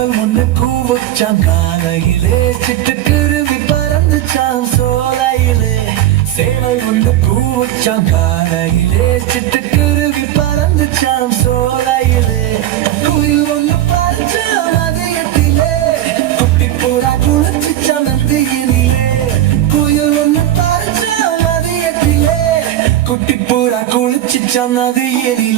சேவல் ஒண்ணு கூவச்சான் காலையிலே, சிட்டுக்குருவி பறந்துச்சான் சோலையிலே. சேவல் ஒண்ணு கூவச்சான் காலையிலே, சிட்டுக்குருவி பறந்துச்சான் சோலையிலே. குயில் ஒண்ணு பறிச்சான் மதியத்திலே, குட்டி புறா குளிச்சுச்சான் நந்தியினிலே. குயில் ஒண்ணு பறிச்சான் மதியத்திலே, குட்டி புறா குளிச்சுச்சான் நதியினிலே.